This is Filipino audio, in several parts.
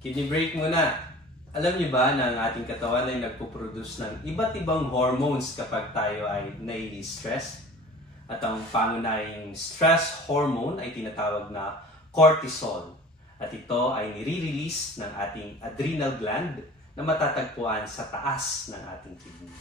Kidney break muna. Alam niyo ba na ang ating katawan ay nagpo-produce ng iba't ibang hormones kapag tayo ay nai-stress? At ang pangunahing stress hormone ay tinatawag na cortisol. At ito ay nire-release ng ating adrenal gland na matatagpuan sa taas ng ating kidney.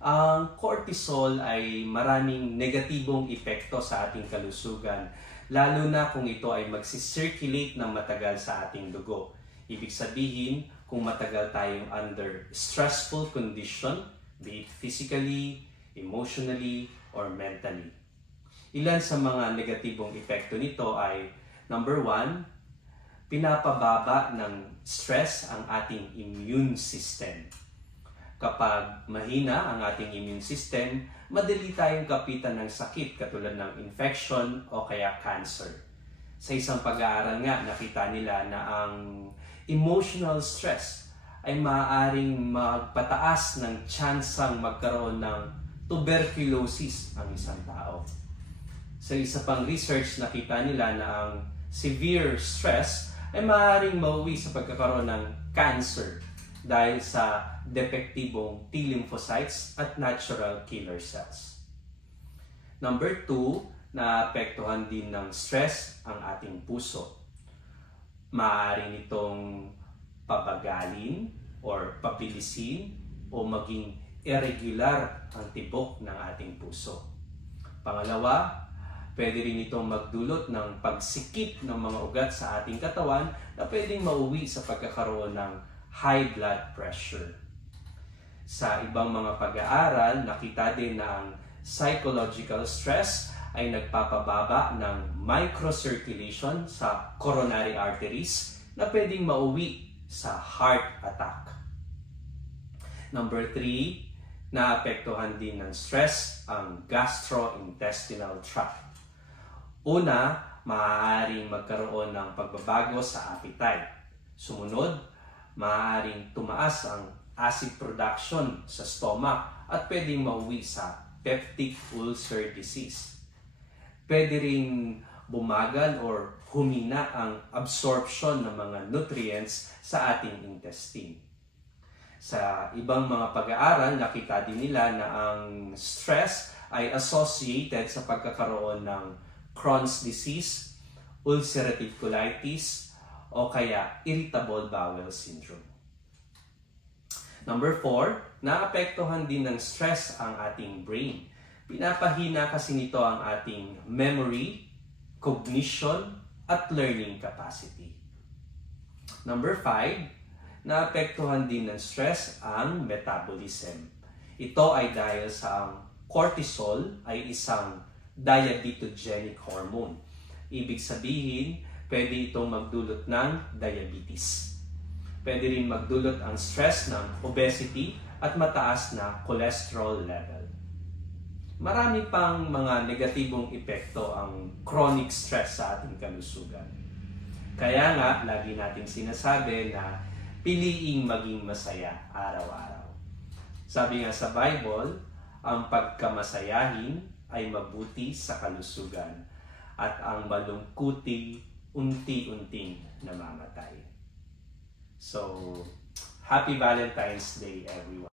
Ang cortisol ay maraming negatibong epekto sa ating kalusugan, lalo na kung ito ay magsisirculate ng matagal sa ating dugo. Ibig sabihin, kung matagal tayong under stressful condition, be it physically, emotionally, or mentally. Ilan sa mga negatibong epekto nito ay, number 1, pinapababa ng stress ang ating immune system. Kapag mahina ang ating immune system, madali tayong kapitan ng sakit katulad ng infection o kaya cancer. Sa isang pag-aaral nga, nakita nila na ang emotional stress ay maaaring magpataas ng tsansang magkaroon ng tuberculosis ang isang tao. Sa isa pang research, nakita nila na ang severe stress ay maaaring mauwi sa pagkakaroon ng cancer dahil sa depektibong T lymphocytes at natural killer cells. Number 2, naapektuhan din ng stress ang ating puso. Maaari nitong pabagalin or pabilisin o maging irregular ang tibok ng ating puso. Pangalawa, pwede rin itong magdulot ng pagsikip ng mga ugat sa ating katawan na pwedeng mauwi sa pagkakaroon ng high blood pressure. Sa ibang mga pag-aaral, nakita din na ang psychological stress ay nagpapababa ng microcirculation sa coronary arteries na pwedeng mauwi sa heart attack. Number 3, naapektuhan din ng stress ang gastrointestinal tract. Una, maaaring magkaroon ng pagbabago sa appetite. Sumunod, maaaring tumaas ang acid production sa stomach at pwedeng mauwi sa peptic ulcer disease. Pwede ring bumagal or humina ang absorption ng mga nutrients sa ating intestine. Sa ibang mga pag-aaral, nakita din nila na ang stress ay associated sa pagkakaroon ng Crohn's disease, ulcerative colitis, o kaya irritable bowel syndrome. Number 4, naapektuhan din ng stress ang ating brain. Pinapahina kasi nito ang ating memory, cognition, at learning capacity. Number 5, naapektuhan din ng stress ang metabolism. Ito ay dahil sa ang cortisol ay isang diabetogenic hormone. Ibig sabihin, pwede itong magdulot ng diabetes. Pwede rin magdulot ang stress ng obesity at mataas na cholesterol level. Marami pang mga negatibong epekto ang chronic stress sa ating kalusugan. Kaya nga, lagi nating sinasabi na piliing maging masaya araw-araw. Sabi nga sa Bible, ang pagkamasayahin ay mabuti sa kalusugan at ang malungkuti unti-unting namamatay. So, Happy Valentine's Day, everyone.